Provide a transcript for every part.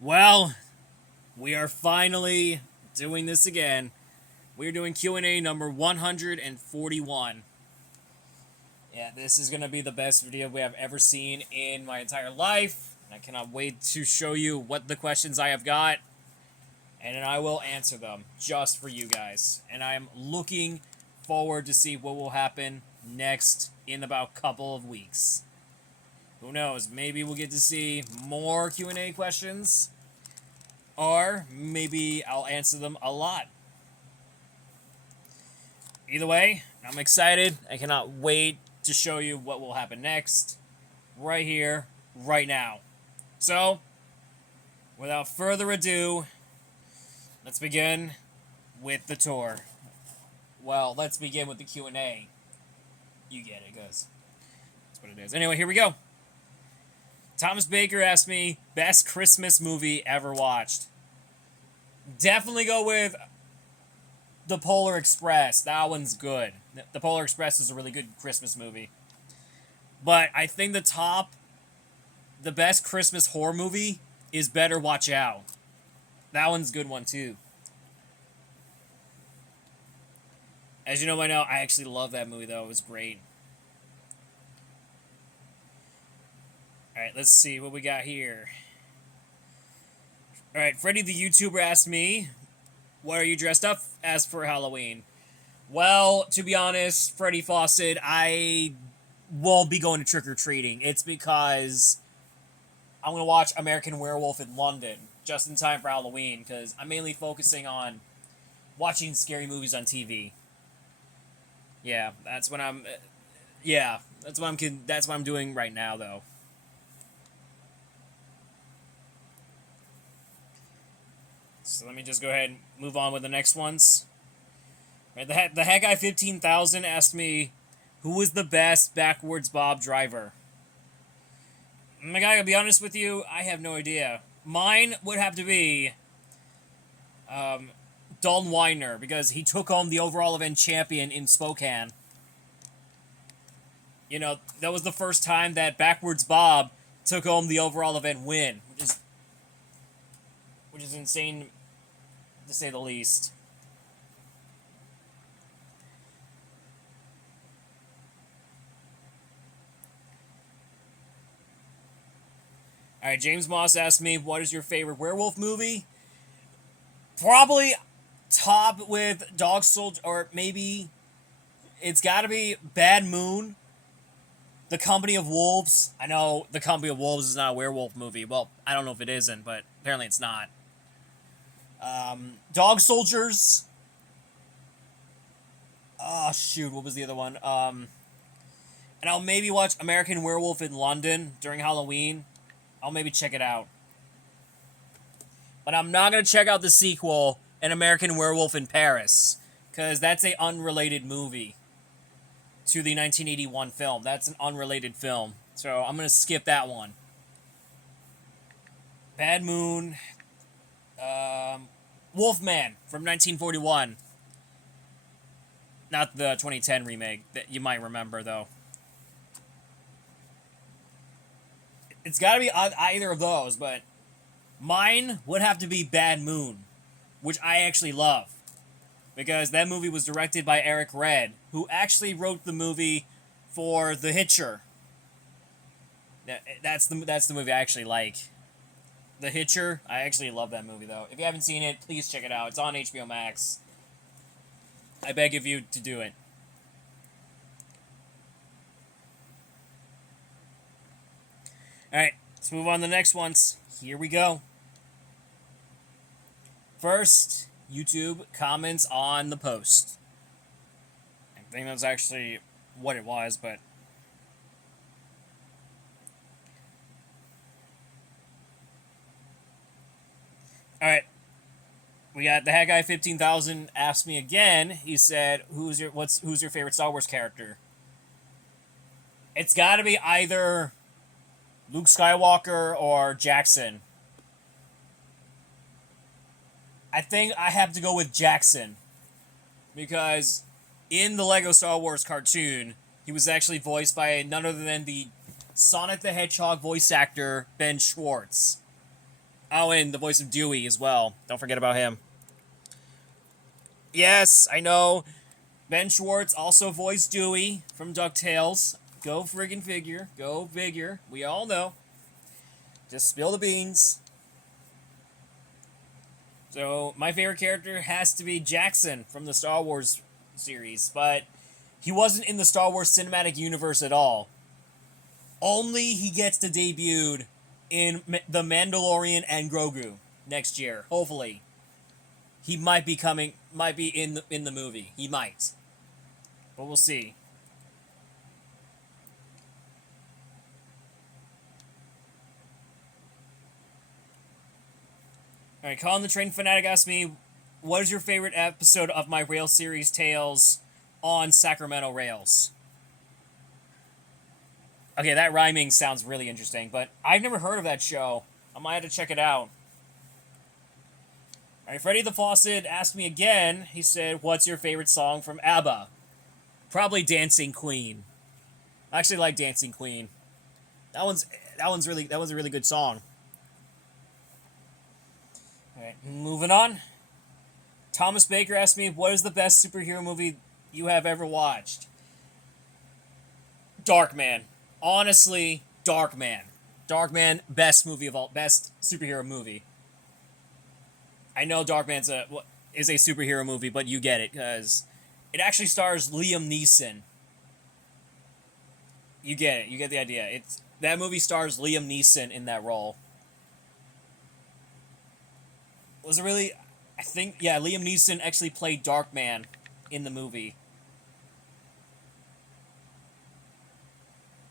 Well, we are finally doing this again. We're doing Q&A number 141. Yeah, this is going to be the best video we have ever seen in my entire life. I cannot wait to show you what the questions I have got, and then I will answer them just for you guys. And I am looking forward to see what will happen next in about a couple of weeks. Who knows? Maybe we'll get to see more Q&A questions, or maybe I'll answer them a lot. Either way, I'm excited. I cannot wait to show you what will happen next, right here, right now. So, without further ado, let's begin with the tour. Well, let's begin with the Q&A. You get it, guys. That's what it is. Anyway, here we go. Thomas Baker asked me, best Christmas movie ever watched. Definitely go with The Polar Express. That one's good. The Polar Express is a really good Christmas movie. But I think the best Christmas horror movie is Better Watch Out. That one's a good one, too. As you know by now, I actually love that movie, though. It was great. Alright, let's see what we got here. Alright, Freddy the YouTuber asked me, what are you dressed up as for Halloween? Well, to be honest, Freddy Fawcett, I won't be going to trick-or-treating. It's because I'm going to watch American Werewolf in London just in time for Halloween, because I'm mainly focusing on watching scary movies on TV. Yeah, that's what I'm... Yeah, that's what I'm doing right now, though. So let me just go ahead and move on with the next ones. Right, the Hat Guy 15,000 asked me, who was the best backwards Bob driver? I gotta be honest with you, I have no idea. Mine would have to be Dalton Weiner, because he took home the overall event champion in Spokane. You know, that was the first time that backwards Bob took home the overall event win, which is insane to say the least. Alright, James Moss asked me, what is your favorite werewolf movie? Probably top with Dog Soldier, or maybe it's gotta be Bad Moon, The Company of Wolves. I know The Company of Wolves is not a werewolf movie. Well, I don't know if it isn't, but apparently it's not. Dog Soldiers. Oh, shoot, what was the other one? And I'll maybe watch American Werewolf in London during Halloween. I'll maybe check it out. But I'm not going to check out the sequel, An American Werewolf in Paris, because that's an unrelated movie to the 1981 film. That's an unrelated film. So I'm going to skip that one. Bad Moon. Wolfman from 1941. Not the 2010 remake that you might remember, though. It's got to be either of those, but mine would have to be Bad Moon, which I actually love, because that movie was directed by Eric Red, who actually wrote the movie for The Hitcher. That's the movie I actually like. The Hitcher, I actually love that movie, though. If you haven't seen it, please check it out. It's on HBO Max. I beg of you to do it. Alright, let's move on to the next ones. Here we go. First, YouTube comments on the post. I think that's actually what it was, but... Alright. We got the Hat Guy 15,000 asked me again. He said, who's your favorite Star Wars character? It's gotta be either Luke Skywalker or Jackson. I think I have to go with Jackson, because in the Lego Star Wars cartoon, he was actually voiced by none other than the Sonic the Hedgehog voice actor, Ben Schwartz. Oh, and the voice of Dewey as well. Don't forget about him. Yes, I know. Ben Schwartz also voiced Dewey from DuckTales. Go friggin' figure. Go figure. We all know. Just spill the beans. So, my favorite character has to be Jackson from the Star Wars series, but he wasn't in the Star Wars cinematic universe at all. Only he gets to debut in The Mandalorian and Grogu next year, hopefully. He might be coming, might be in the movie. He might. But we'll see. Alright, Colin the Train Fanatic asked me, what is your favorite episode of my rail series Tales on Sacramento Rails? Okay, that rhyming sounds really interesting, but I've never heard of that show. I might have to check it out. Alright, Freddie the Faucet asked me again. He said, what's your favorite song from ABBA? Probably Dancing Queen. I actually like Dancing Queen. That was a really good song. Alright, moving on. Thomas Baker asked me, what is the best superhero movie you have ever watched? Darkman. Honestly, Darkman. Darkman, best superhero movie. I know Darkman's is a superhero movie, but you get it, because it actually stars Liam Neeson. You get it. You get the idea. That movie stars Liam Neeson in that role. Was it really? I think, yeah, Liam Neeson actually played Darkman in the movie.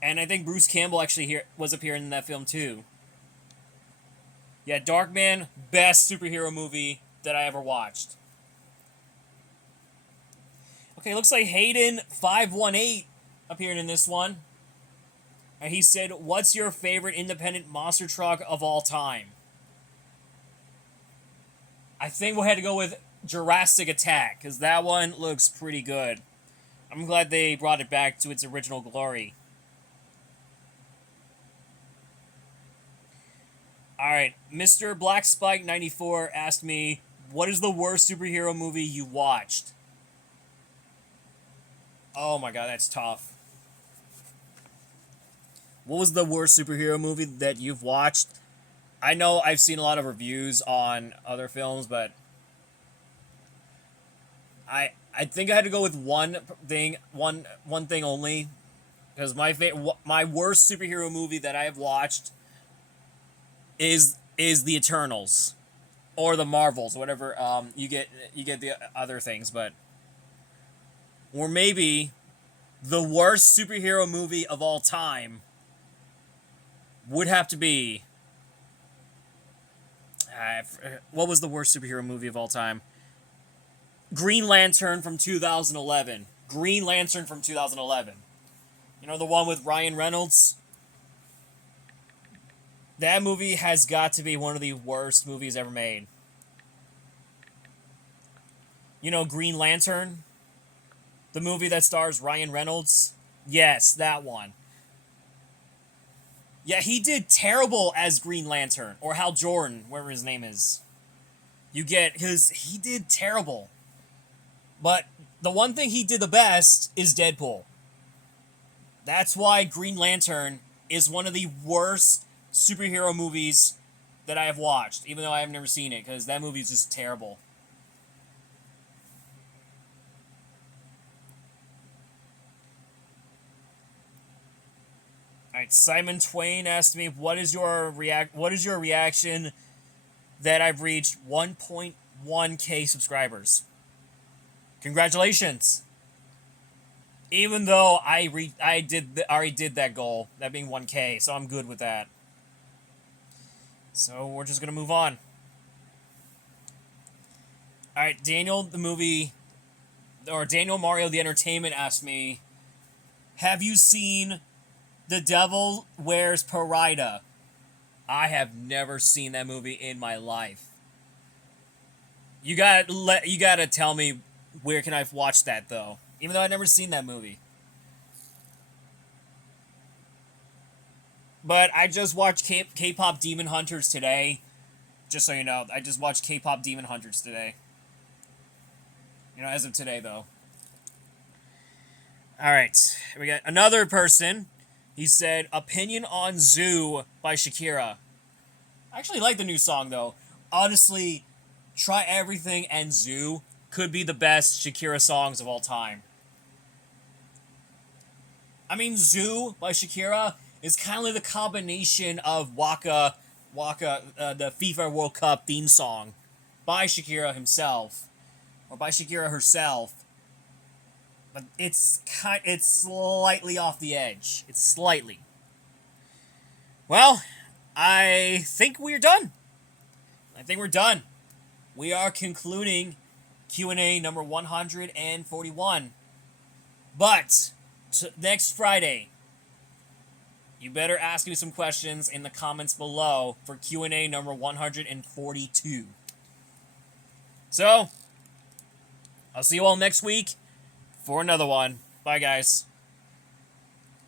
And I think Bruce Campbell actually was appearing in that film too. Yeah, Darkman, best superhero movie that I ever watched. Okay, looks like Hayden518 appeared in this one. And he said, what's your favorite independent monster truck of all time? I think we'll have to go with Jurassic Attack, because that one looks pretty good. I'm glad they brought it back to its original glory. Alright, Mr. Black Spike 94 asked me, what is the worst superhero movie you watched? Oh my god, that's tough. What was the worst superhero movie that you've watched? I know I've seen a lot of reviews on other films, but I think I had to go with one thing only, because my worst superhero movie that I have watched is the Eternals or the Marvels, whatever. You get the other things, but or maybe the worst superhero movie of all time would have to be. What was the worst superhero movie of all time? Green Lantern from 2011. Green Lantern from 2011. You know, the one with Ryan Reynolds? That movie has got to be one of the worst movies ever made. You know, Green Lantern? The movie that stars Ryan Reynolds? Yes, that one. Yeah, he did terrible as Green Lantern, or Hal Jordan, whatever his name is. You get, because he did terrible. But the one thing he did the best is Deadpool. That's why Green Lantern is one of the worst superhero movies that I have watched, even though I have never seen it, because that movie is just terrible. Alright, Simon Twain asked me, what is your reaction that I've reached 1.1k subscribers? Congratulations! Even though I already did that goal, that being 1k, so I'm good with that. So we're just gonna move on. Alright, Daniel Mario the Entertainment asked me, have you seen The Devil Wears Prada? I have never seen that movie in my life. You gotta tell me where can I watch that though, even though I've never seen that movie. But I just watched K-pop Demon Hunters today, Just so you know, I just watched K-Pop Demon Hunters today. You know, as of today, though. Alright, we got another person. He said, Opinion on Zoo by Shakira. I actually like the new song, though. Honestly, Try Everything and Zoo could be the best Shakira songs of all time. I mean, Zoo by Shakira is kind of like the combination of Waka, the FIFA World Cup theme song by Shakira himself, or by Shakira herself. But it's slightly off the edge. It's slightly. Well, I think we're done. We are concluding Q&A number 141. But next Friday, you better ask me some questions in the comments below for Q&A number 142. So, I'll see you all next week for another one. Bye, guys.